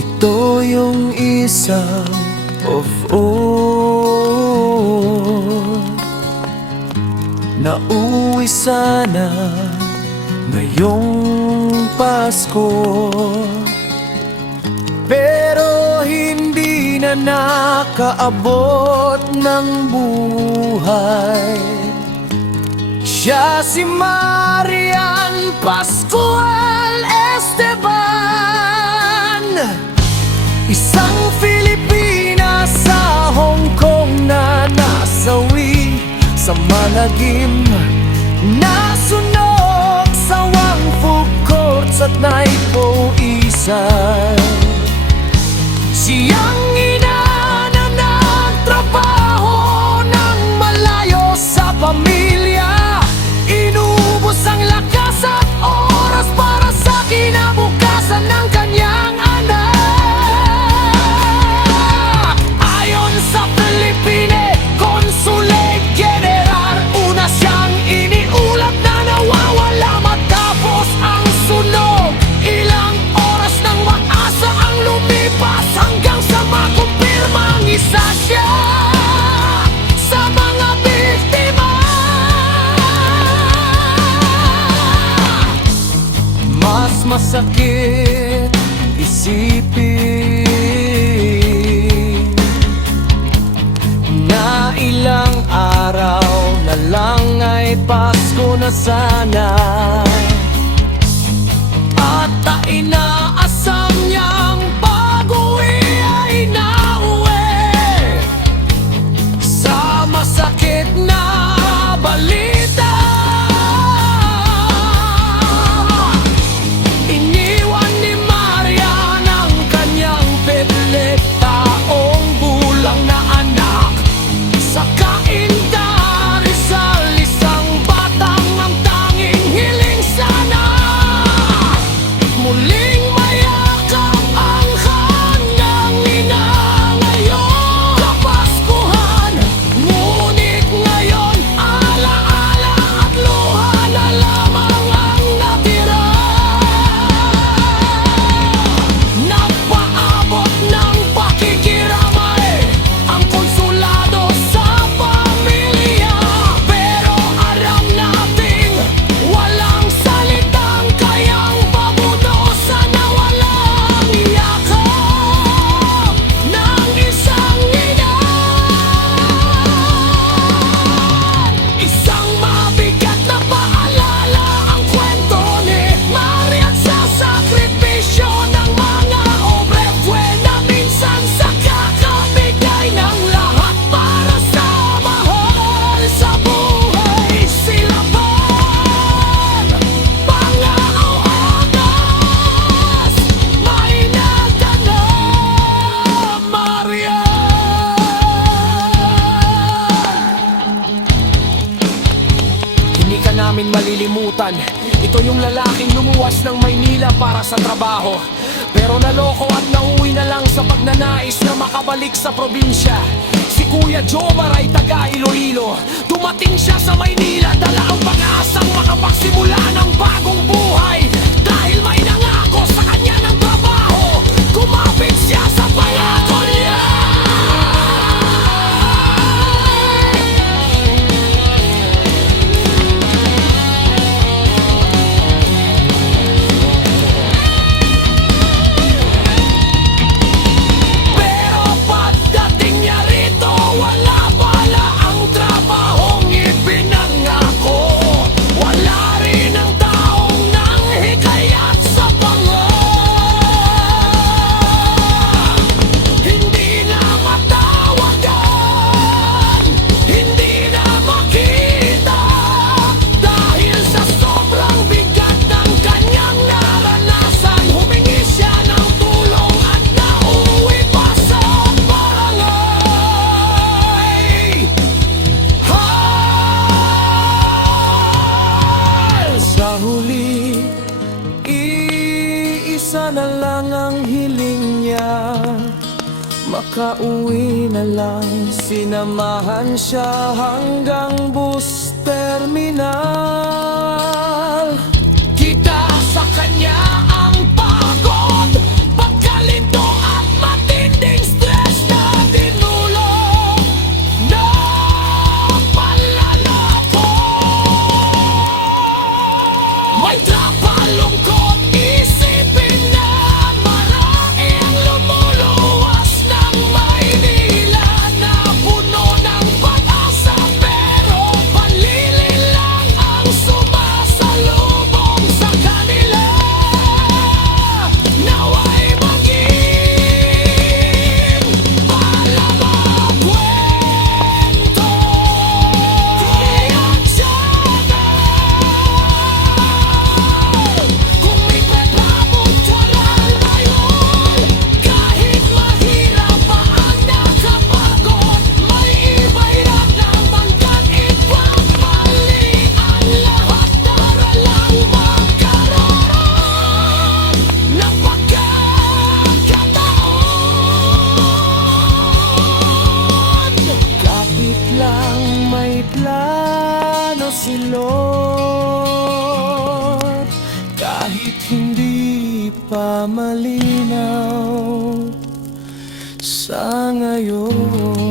Ito yung isang of all. Nauwi sana ngayong Pasko, pero hindi na nakaabot ng buhay. Siya si Marian Pascual Esteban, isang Filipina sa Hong Kong na nasawi sa malagim na sunog sa Wang Fu Courts at Naipo Isay. Siyang ina na nagtrabaho ng malayo sa pamilya, inubos ang lakas at oras para sa kinabukasan ng kanyang anak. Ayon sa Pilipine Consulate General, una siyang iniulat na nawawala matapos ang sunog. Ilang oras nang maasa ang lumipas hanggang sa makumpirmang isa siya sa mga biktima. Mas masakit isipin na ilang araw na lang ay Pasko na sana, at inaasam niyang pag-uwi ay nauwi sa masakit na balita. Iniwan ni Marian ang kanyang pitlit taong gulang na anak sa Cainta, Rizal, isang batang ang tanging hiling sana muling mayakap ang kanyang ina ngayong Kapaskuhan. Ngunit ngayon alaala at luha na lamang ang natira. Nagpaabot ng pakikiramay ang konsulado sa pamilya, pero alam nating walang salitang kayang pabunusan na walang yakap ng isang ina. Isang mabigat na paalala ang kwento ni Marian sa sakripisyo ng mga obrefwe na minsan sa kakabigay ng lahat para sa mahal sa buhay. Sila pan pangaawagas, maingat ka na, Marian. Hindi ka namin malilimutan. Ito yung lalaking lumuwas ng Maynila para sa trabaho, pero naloko at nauwi na lang sa pagnanais na makabalik sa probinsya. Si Kuya Jomar ay taga Iloilo. Dumating siya sa Maynila, dala ang pag-asang makapagsimula ng bagong buhay. Dahil may nangako sa kanya ng trabaho, kumapit siya sa pangako niya. Pero pagdating niya rito, wala pala ang trabahong ipinangako. Wala rin ang taong nanghikayat sa pangan. Hindi na matawagan, hindi na makita, dahil sa sobrang bigat ng kanyang naranasan. Humingi siya ng tulong at nauwi pa sa barangay. Sa huli, iisa na lang ang hiling niya, makauwi na lang. Sinamahan siya hanggang bus terminal. Kita sa kanya ang pagod, pagkalito plano silot, kahit hindi pa malinaw sa ngayon.